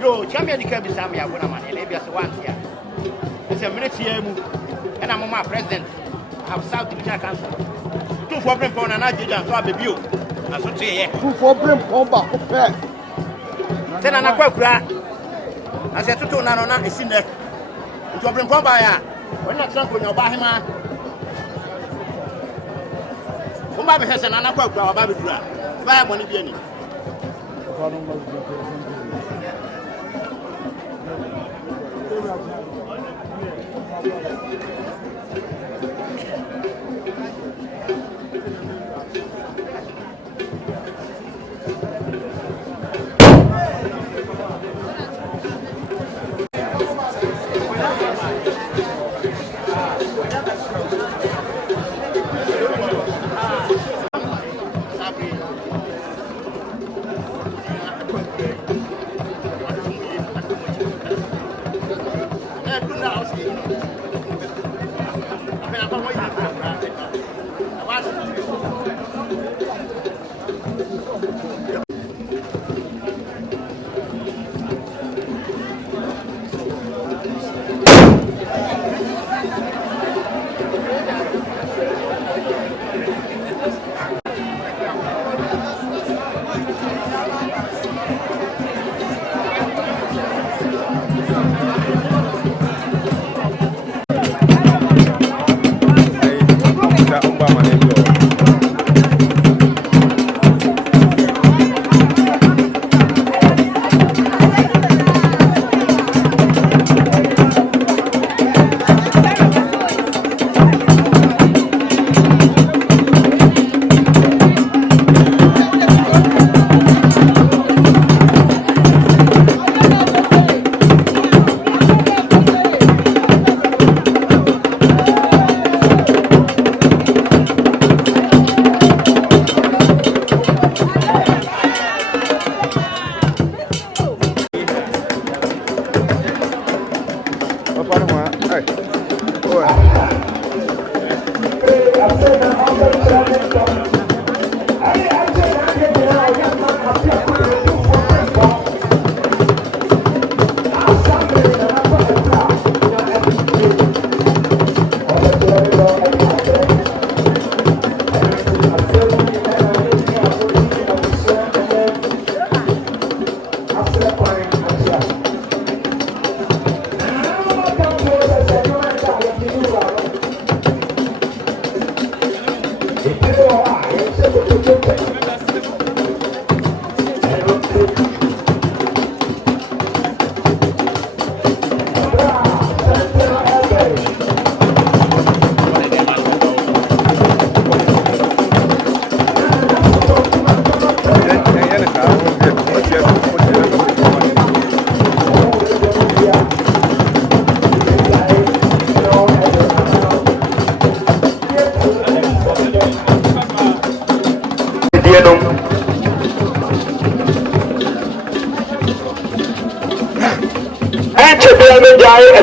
Yo, champion the Kubi Samia, when I'm an Elabia once here. It's a minute here, and I'm my president. I have South Division Council. 2 for bring on an agent, so I be you. That's what you 2 for bring on back. Then I'm a quack. I said, 2 nano is in there. It's a bring on by when not drunk when you're by him. Umbabi has an anakwa kwa babi kura. Baya money bieni.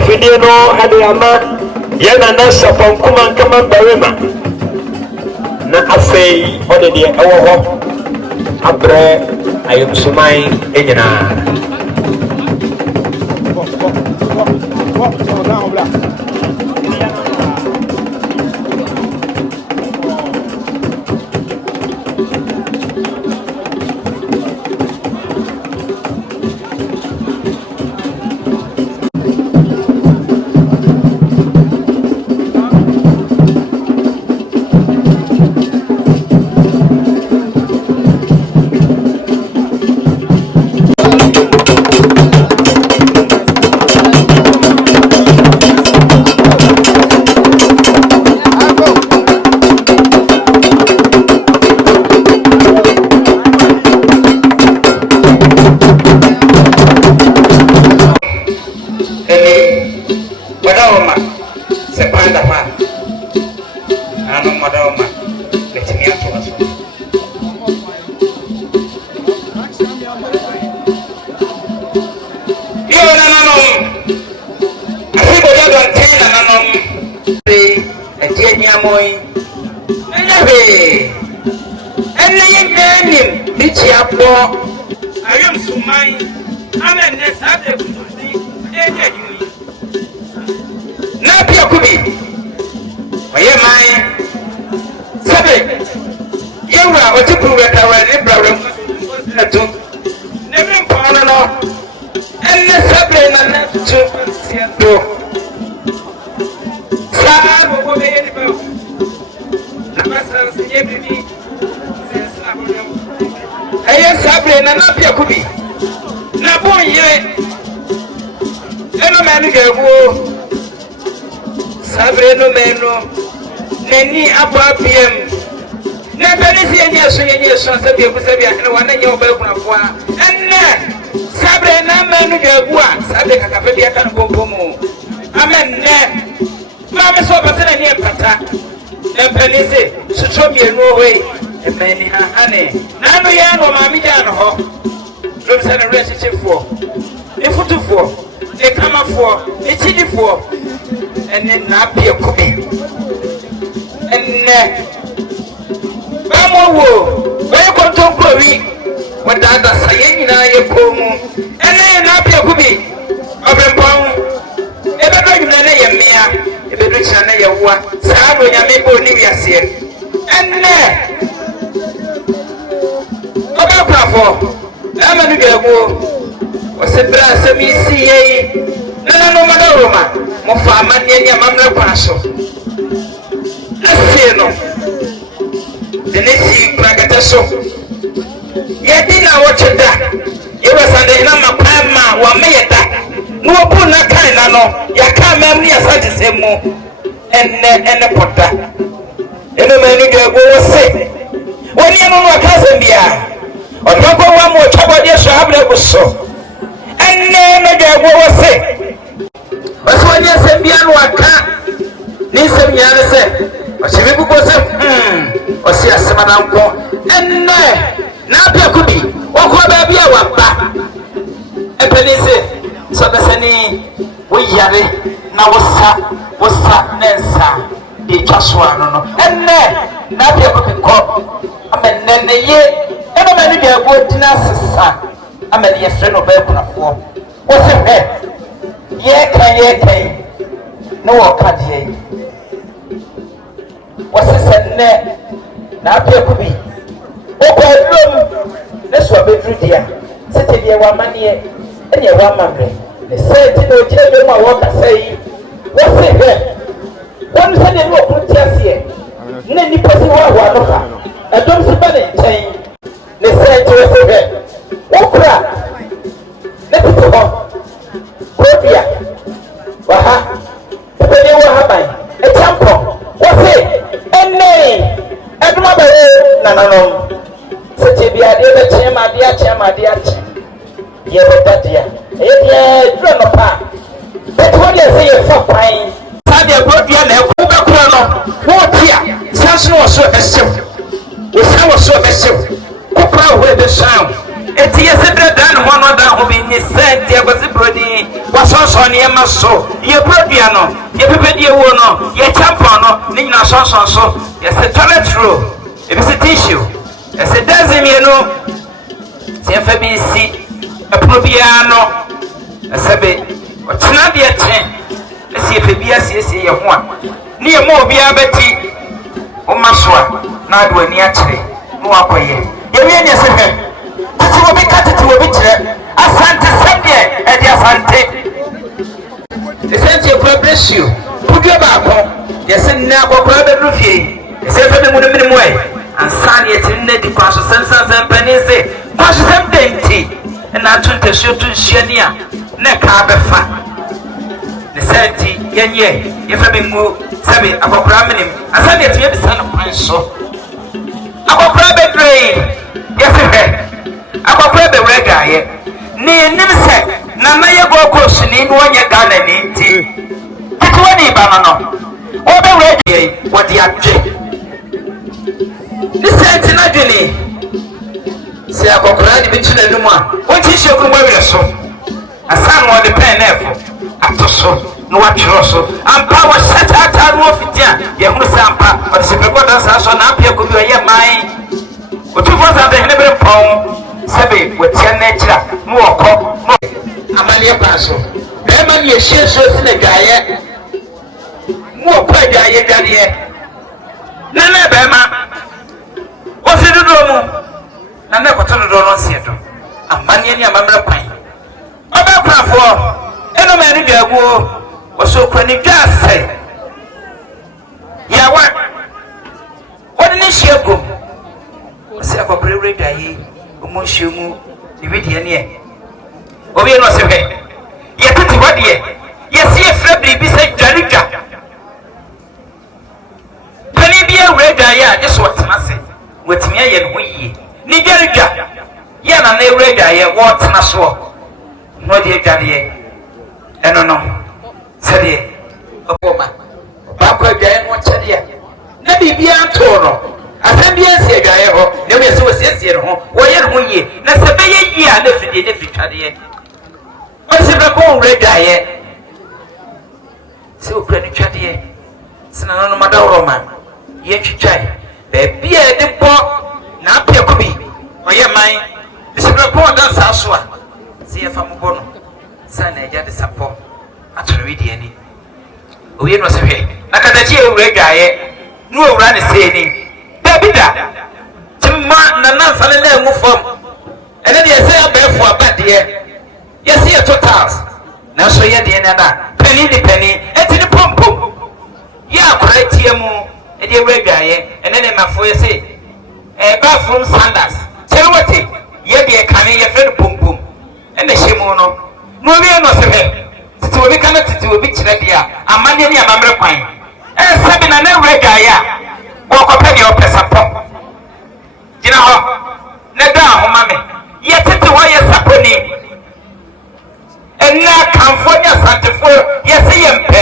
Video no Adama Yana Nasa from Kuman Kaman Barima Na Afei Ode de Ewo Abre Ayomsoman Ejana Ayomsoman Amen. Yes, I did. Appiah Kubi. Oyeman. Sabe. You were what you prove at our liberal. Never found an off. And the Sabre and to Sam will be any boat. I am Sabre and Appiah Kubi. Now, boy, yet. No man go. Sabre no meno. Neni Appiah. Never is any association, Sabia, and one of your back. And Sabre na menu go. Sabre Capabia can go boom. Amen. Mamma saw better than Pata. And Penny so show me no way. And many honey. Now we are no mammy down home. Don't send a relationship for. If you for, they come up for, it's in for. And then Appiah Kubi. And Mamu, where come to Kubi? What that saying in a poem. And then Appiah Kubi. Open Pong. Ever know you know your mea. If you reach an area, Sam will have people live here. And about Bravo. I'm a new girl. Was a brass of me, CA. No, Madame Roma. Mofa, Mania, Mamma Paso. Let's see, no. The next Bragataso. Yet, dinner, what you done? It was under the number of Pama, 1 minute. No, put that kind of no. You can't make me a such a same more. And the potter. And the man who was sick. When you know what cousin be, or not one more trouble, yes, I have never so. And then the was sick. But when you say, Bian, what can't listen, Yana said, but she will go some, or see a seven uncle. And now there could be, or what baby, I want back. And Penny said, so the Sani, we yare, now was Nansa, the Joshua, and then now there could be called. I mean, then the year, and a man who would deny son. I mean, your friend of Belpuna for. What's it head? Yea, no, can't ye. What's it said? Now there could be. Oh, that's what we do, dear. Sitting here 1 money. And you want memory. They said, you know, tell them what I say. What's it here? One said, you know, put your here. Nanny person, what I don't see money chain. They said, to us here. What crap? Let it go. Probia. Waha. But you will have mine. A tampon. What's it? And name. And mother. No. Such a dear, dear. Yeah, but dear. Yeah, drum apart. But what you say, for pine. Sadia Bodia, Kuba Crono, what here? Sans was so except. We was so except. Kupra with the sound. It is a done one of them who been said there was a brody. Was also near my soul. Ye Brodiano, ye Pedia Wono, ye Champano, Nina Sonson, so. Yes, a toilet roll. It is a tissue. As it doesn't, you know. CFBC. A probiano, a sabe, what's not the attempt? Let's see if it be as you see your one. Near more be a betty, or Maswa, not when you actually, no Appiah. You mean, yes, this will be cut to a bit. Asante Sunday, and the Asante. The Santi will bless you. Put your back home. Yes, and now, brother Rufi, except for the minimum way. And Sunny, it's in the Pastor Simpsons and Penny say, Pastor Simpson. And I took the show to Shania, Nekabefa. The Santi, Yenye, if I be moved, Sabi, about Brahminim, I said it to the son of my soul. About Brabbe Drain, yes, about Brabbe Rega, near Nimset, Namaya Boko, need 1 year gun and 80. But 20 banana. What the ready, what the object? The Santi Nagini. See, I got ready between the one. What is your good so? A son was the pen after so, no what you also. And power set out of it. You must sample, but the Secretary has on Appiah could be a mind. But 2 months of the Henry Pong, Sabi, with your nature, more. amanneɛ kwan so bɛrima ne yɛhyia so si na dwaeɛ mu ɔkɔ dwaeɛ dwadeɛ na bɛrima ɔsi dodoɔ mu na kɔtɔ dodoɔ no ɔseɛ do amanneɛ ne amammerɛ kwan ɔbɛkorafoɔ ɛnom ɛne dwaguo ɔsɛ ɔkura ne dwa asɛ yɛwa wɔde ne hyia gom ɔsɛ akɔbrɛwerɛ dwaeɛ ɔmo nhyia mu ne wideɛ neɛ obi no ɔsɛ hwɛ yɛtete hɔ deɛ yɛsi yɛfrɛ biribi sɛ dwaredwa panin bi awura dwaeɛ a gye so wɔtena ase wɔatumi ayɛ ne ho yie ne dwaredwa yɛ na awura dwaeɛ wɔtena soɔ na ɔde adwareɛ ɛno no sɛdeɛ ɔbɔ ma baakɔ adwaeɛ no ɔkyɛdeɛ na biribiara too no asɛm bi asi adwaeɛ hɔ na wɔyɛ sɛ wɔsiesie ne ho wɔyɛ ne ho yie na sɛ bɛyɛ yie a na firi deɛ na firi twadeɛ ɔsi bɛ kɔ wura dwaeɛ sɛ okura ne twadeɛ sena no no madaworo ma yɛtwitwae baabi a yɛde bɔ na Appiah Kubi Oyeman ɔsi bɛ kɔ ɔda saa so a sɛ yɛfa mo bɔ no sɛ na agya de sapɔ atɔre wideɛ ni owie no ɔsɛ hwɛ na kadakye ewura dwaeɛ na owura ne sɛ ni dabi da timma na nansa ne na emu fam ɛne deɛ sɛ abɛɛfo abadeɛ yɛsi yɛ totals nanso yɛ deɛ ne na pani ne pani eti ne pompom yɛ akora tie mu ɛde ewura dwaeɛ ɛne ne mafo yɛ sɛ bathroom sandals kyerɛ wɔte yɛ deɛ kane yɛ fɛ no pompom ɛna hyɛ mu no na owie no ɔsɛ hwɛ tete obi kana tete obi kyerɛ deɛ a amanneɛ ne amammerɛ kwan ɛsɛbi na ewura dwaeɛ a wɔkɔpɛ deɛ ɔpɛ sapɔ gyina hɔ na da ahoma me yɛtete hɔ yɛ sapɔni ɛnna akamfoɔ ne asantefoɔ yɛsɛ yɛ mpɛ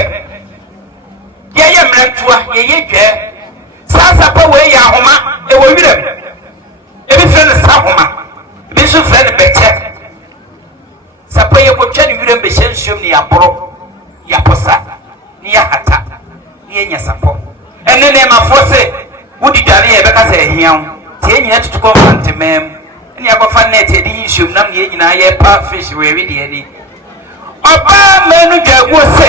yɛyɛ mmerantoa yɛyɛ dwɛ saa sapɔ wei yɛ ahoma ɛwɔ werɛm ebi frɛ no sa ahoma ebi nso frɛ no bɛkyɛ sapɔ yɛkɔtwa ne werɛm bɛhyɛ nsuom ne yɛaboro yɛaposa ne yɛahata ne yɛnya sapɔ ɛne nneɛmafoɔ sɛ wodi dwane yɛbɛka sɛ ahia wo nti yɛnyina tutu kɔmfa ntemaa mu ɛne yɛkɔfa net yɛde yi nsuom nam ne yɛnyinaa yɛpa fish wɔawi deɛ ni ɔbaa manu dwaguo sɛ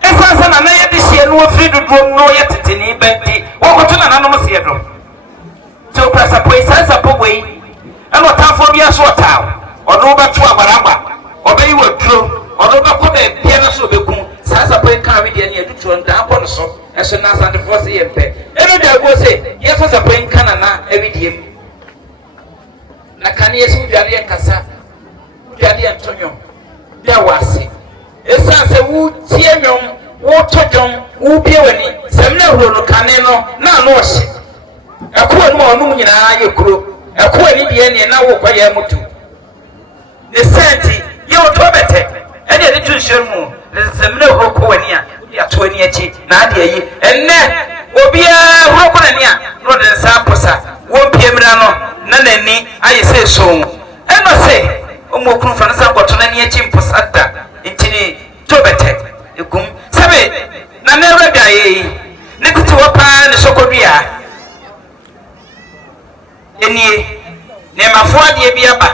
ɛsiane sɛ nana yɛde hyia no wɔfiri dodoɔ no yɛ tetene bɛnti wɔkɔto nananom seɛ do nti ɔkura sapɔ yi saa sapɔ wei ɛna ɔtamfoɔ bia so ɔtaa ɔno wobɛto abaraba ɔbɛyi wɔ duro ɔno wobɛkɔ baabia no so ɔbɛkum saa sapɔ yi kaa wedeɛ ne yɛdutuɔ no daa bɔ no so ɛso na asantefoɔ sɛ yɛmpɛ ɛno dwaguo sɛ yɛfa sapɔ yi nka nana awedeɛ mu na kaneɛ sɛ wodwadeɛ nkasa wodwadeɛ nto nwom bia wase ɛsiane sɛ wotie nwom wotɔ dwom wobie w'ani sɛm no ahuro no kane no na ano ɔhye ɛkoa no a ɔnom nyinaa yɛ kuro ɛkoa ni deɛ neɛ na wokɔ yɛ mutu ne sɛnti yɛwotɔ bɛtɛ ɛne ɛde to nhyɛ mu sɛm no ahuro kɔ w'ani a wode ato ani akyi na ade ayi ɛnnɛ obiara huro kɔ n'ani a na ɔde nsa aposa wɔmpie mmira no na n'ani ayɛ sɛ esom ɛnɔ sɛ ɔmo okunu fa no sɛ nkɔto n'ani akyi mposa da nti ne to bɛtɛ egum sɛbe na na ewura dwaeɛ yi ne tete hɔ paa ne sɔkɔdua enie nneɛmafoɔ adeɛ bi aba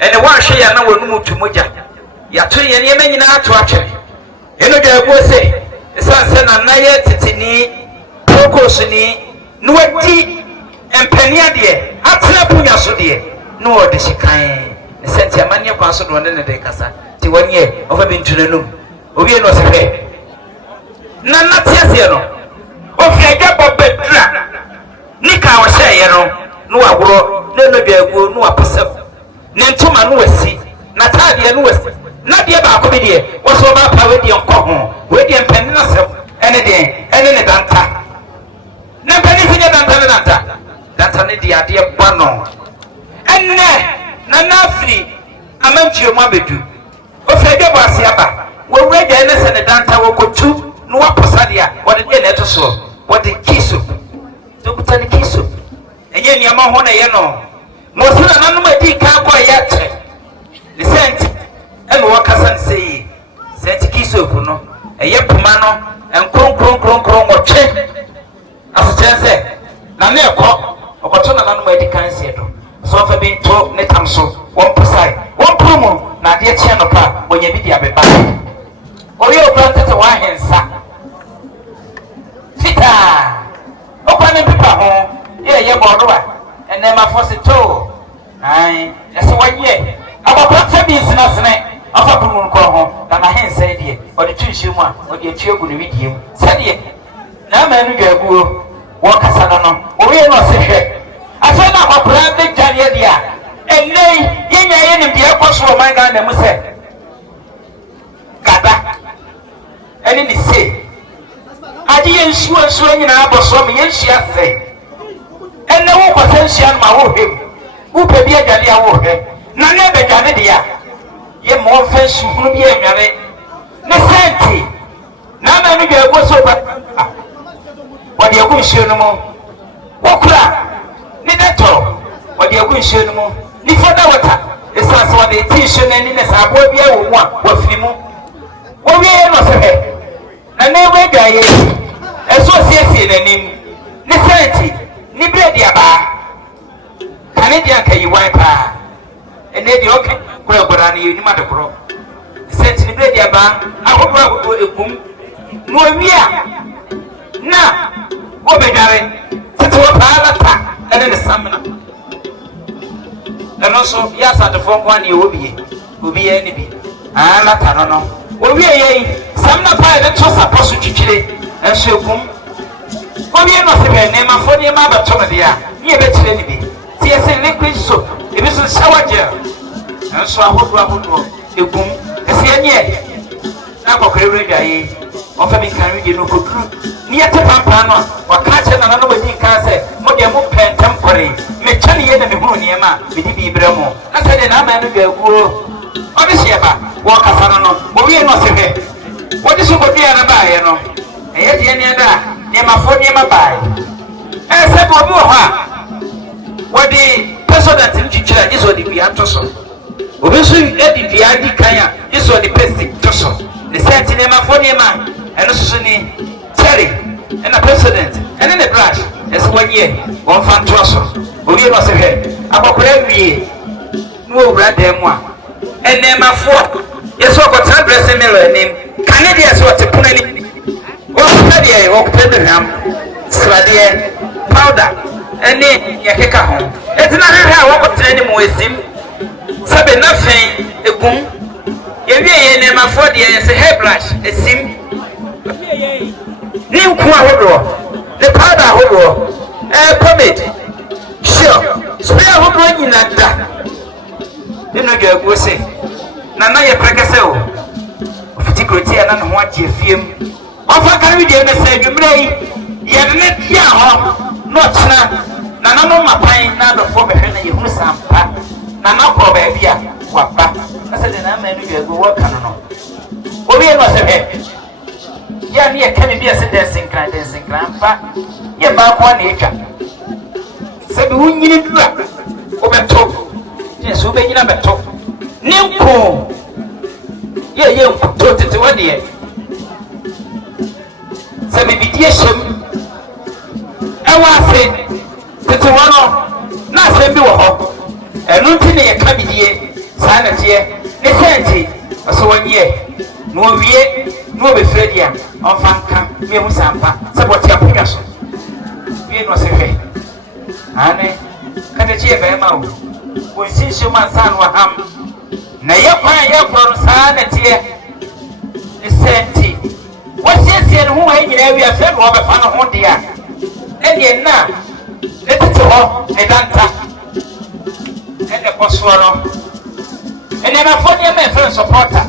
ɛne wɔahwɛ yɛ na wɔnum tu mogya yɛato yɛ nneɛma nyinaa ato atwene ɛno dwaeguo sɛ ɛsiane sɛ nana yɛ teteni prokosoni na wadi mpani adeɛ atena punya so deɛ na wɔde hyekan ne sɛnti amanneɛ kwan so de ɔne ne de kasa nti wɔnyɛ ɔfa bi ntu n'anum owie no ɔsɛ hwɛ na nate aseɛ no ɔfiri adwabɔ bɛdura ne ka ɔhyɛeɛ no na waworɔ na ɛno dwaeguo na waposɛm ne ntoma no wasi n'ataadeɛ no wasi n'adeɛ baako bi deɛ wɔsɛ ɔbaapa wedeɛ nkɔ ho wedeɛ mpani no sɛm ɛne deɛ ɛne ne danta na mpani fi nyɛ danta ne danta ne deɛ adeɛ bɔ no ɛnnɛ na n'afiri amantuo mu abɛdu ofiri adwabɔ ase aba wɔwura gyae ne sɛ ne danta wɔkɔtu na waposa deɛ a wɔde deɛ na ɛto soɔ wɔde kiso dokuta ne kiso ɛnyɛ nneɛma ho na ɛyɛ no ma ɔsi na nanom adi ka akɔ ɛyɛ akyerɛ ne sɛnti ɛna wɔkasa ne sɛ yie sɛnti kiso ku no ɛyɛ poma no nkronkronkronkron wɔtwe asekyerɛ sɛ na ne ɛkɔ ɔkɔto na nanom adi ka nseɛ do so ɔfa bi nto ne tam so wɔmposae wɔmporo mu na adeɛ kyeɛ no pa onye bi dia beba oye obrante te wa hensa fita okwane pipa ho ye bodoa ene ma fosito ai ese wanye abapata bi sina sene afa pumun ko ho na na hensa die odi twinhye mu a odi atwie gu ne widie mu sede na ma nu gaguo wo kasa no oye no se hwe afa na kwapra be gare dia enei yenya ye ne bia kwaso man ga na mu se gada eni ni se adi ye nsuo nyina aboso me ye nhia se enne wo kwasa nhia no ma wo hwem wo pe bia gale a wo hwe na ne be gale dia ye mo fa suhunu bia nware ne senti na ma mi ga go so ba wadi agu nhia no mo wo kura ni deto wadi agu nhia no mo ni foda wata esase wadi ti nhia na ni ne sa bo bia wo mu a wo fini mu wo wie no se he na ne we ga ye eso siesie nanim ni senti ni bredi aba kane dia kai wan pa ene di okay kura kura ni ni ma de kuro senti ni bredi aba ahodo egum no awia na wo bedare tete wo pa lata ene ne samna eno so ya sa de fon kwa ni obi ye ni bi lata no wo wie ye samna pa de tosa posu twitwire enso egum obi no se be ne ma fo ne ma ba to me dia ni e be kire ni bi ti ese liquid soap e bi so shower gel enso ahodo egum ese anye na kokore ga yi o fa bi kan wi no kodru ni ete pampa no wa ka che na no wadi kan se mo de mo pentem kore me chane ye na me hunu ne ma me di bi bra mo na se de na ma no ga guo o bi se ba wo ka fa no o wi no se he wo di so ko bia na ba ye no eye de ne da ne ma fo ne ma ba e se bo bi wo ha wo di president ntwitwira iso di bia to so obi so e di bia di kan a iso di pesti to so ne senti ne ma fo ne ma eno so ni Terry and the president and then the branch as 1 year one fan to us obi no se he akokora wie no obra dem a ene ma fo yeso ko tra dress me lo enim Canada so te punani o ko de o ko de ham srade powder ene ye keka ho etina he ha wo ko tra ni mo esim sabe na fen egum ye wie ye ne ma fo de ye se hair brush esim ni nku ahodo the powder ahodo pomade sure spray ahodo nyina da ino ga go se na ye prekese o fiti kroti na no ho agye fiem ofa kan wi de be se adwumrei ye ne dia ho no tena na no mapan na do fo behwe na ye hu sampa na na ko ba bia wapa na se de na ma no ga go wo kan no obi no se he ya ni e kan bi ase dancing kran fa ye ba ko na etwa se bi wunyini dura obeto ye so be nyina beto ninko ye nkuto tete wade se bi bidie shem ewa se tete wono na se bi wo ho enu nti ne ye ka bidie sa na tie ne senti so wanye no wie no be fredia on fanka me mu sampa se botia punya so wie no se hwe ane kada chi be ma wo sin shi man san wa ham na ye kwa sa na tie ni senti wo siesie no ho nyina wi afa no be fa no ho dia e die na ne tete ho ne danta e ne posoro e ne na fo ne me friend supporter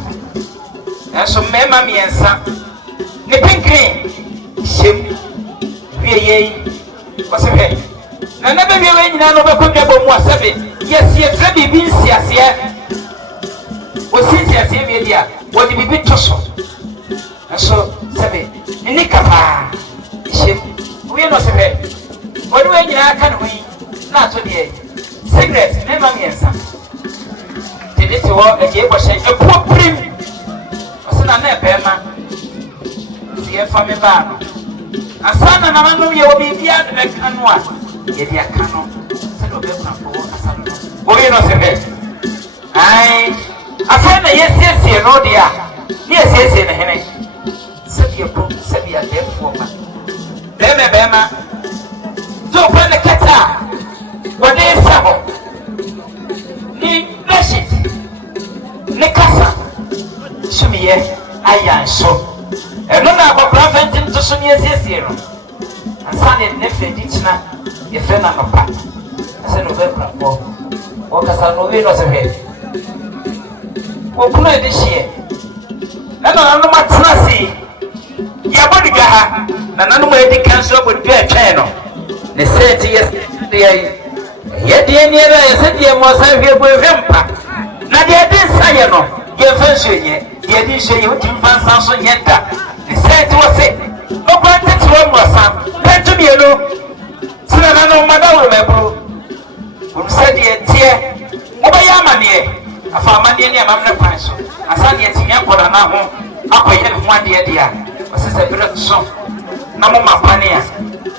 so mema miensa ne pinkrin shem wieye wasebe na na be wieye nyina no be kodwa bo mu asebe yes ye fra bibi nsiase o sinsiase wie dia wo di bibi toso so sebe ni kapa shem wieye no sebe wo di we nyina aka no yi na to de cigarette mema miensa tede ti wo e je bo hye e po prim na na pema sie fa me ba no asana na manu ye obi bia de kanu a ye dia kanu se do be kwa fo asana o ye no se be ai asana ye sie hye no dia ne esiesie ne hene sɛdeɛ po sɛdeɛ adeɛfoɔ ma bɛɛma to pa ne kɛta a wɔde sa hɔ ne bɛhyit ne kasa sumiyɛ ayɛ nso ɛno na akɔkora fɛnti nto so ne esiesie no ansa ne ne fɛ di kyina yɛfrɛ no anɔpa ɛsɛ ne ɔbɛkurafoɔ wɔkasa no obi no sɛ hwɛ wɔkunu adi hyeɛ ɛna nanom atena se yɛbɔ ne dwa ha na nanom adi ka nso abɔ ne dwa atwɛn no ne sɛ nti yɛdeɛ yɛdeɛ nneɛma a yɛsɛ deɛ mmɔsa hwɛ bɔ ɛhwɛ mpa na deɛ de nsa yɛ no yɛmfa nsuo nyɛ deɛ de nsuo yɛ wotim fa nsa nso nyɛ da ne sɛ nti wɔ se ɔkora ntete wɔ mmɔsa pɛnto mmienu sena nanom mmada wɔ maburo wɔm sɛ deɛ teɛ wobɛyɛ amanneɛ afa amanneɛ ne amammerɛ kwan so asa deɛ tumi akɔda no ho akɔyɛ ne ho adeɛ deɛ a ɔse sɛ berɛ so na moma pane a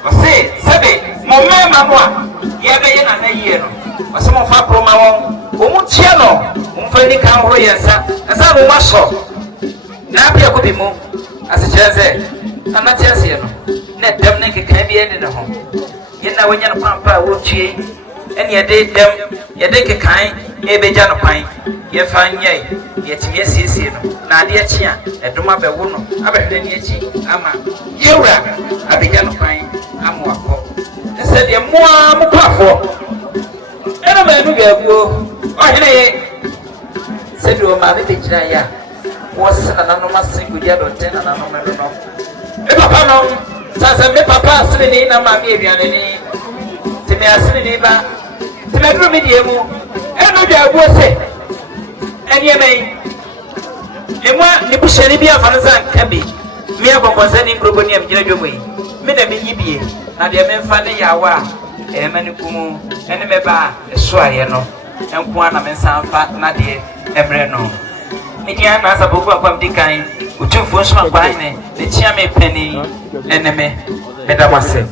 ɔse sɛbe mo mmarima no a yɛbɛyɛ nana yie no ɔse momfa koro ma wɔn ɔmu tia no momfa ni ka nhoro yɛ nsa ɛsa no moasɔ na Appiah Kubi mu asekyerɛ sɛ anate aseɛ no na dɛm ne nkeka bi ani ne ho yɛna wɔnya no pampa a wɔtue ɛne yɛde dɛm yɛde kekan ɛbɛgya no kwan yɛfa nyɛ yɛtumi asiesie no na adeɛ kye a ɛdom abɛwo no abɛhwɛ ne akyi ama yɛwura abɛgya no kwan ama wakɔ sɛdeɛ mmoa mokɔafoɔ ɛna maanu baabuo ɔhene ye sɛdeɛ ɔmaame bɛgyina yɛ a wɔse nananom ase kɔgya Dɔte nananom no no me papa no sasɛ me papa asene ne na maame aduane ne nti me asene ne ba nti maduro me deɛ mu ɛno baabuo sɛ ɛnneɛma yi emu a ne buhyɛne bi afa no sɛ nka bi me akɔnkɔnsɛ ne nkurobo ne amgyina dwom yi me na meyi bie na deɛ memfa ne yɛawa a ɛma ne kumu ɛne mɛba a ɛso ayɛ no ɛnko a na mensa mfa na deɛ ɛmmerɛ no media na asabɔbu akwam di kan otumfuo nso akwa hene ne kyia me pani ɛne me meda mo ase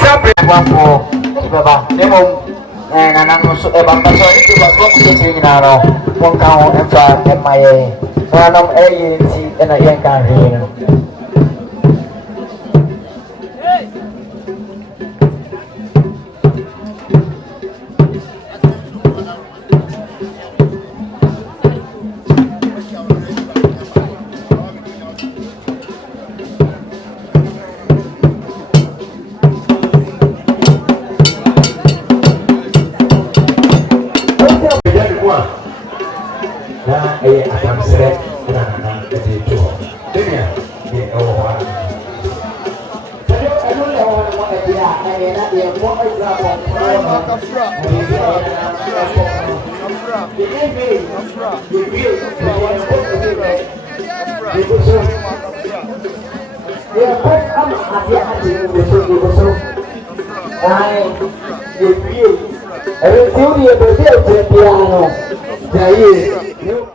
Sabre wapo baba nemo na nanu so e bamba so ni ba so ku te ni na ro won ka ho enfa emaye na nam eye nti na yen kan ri no Everything you do,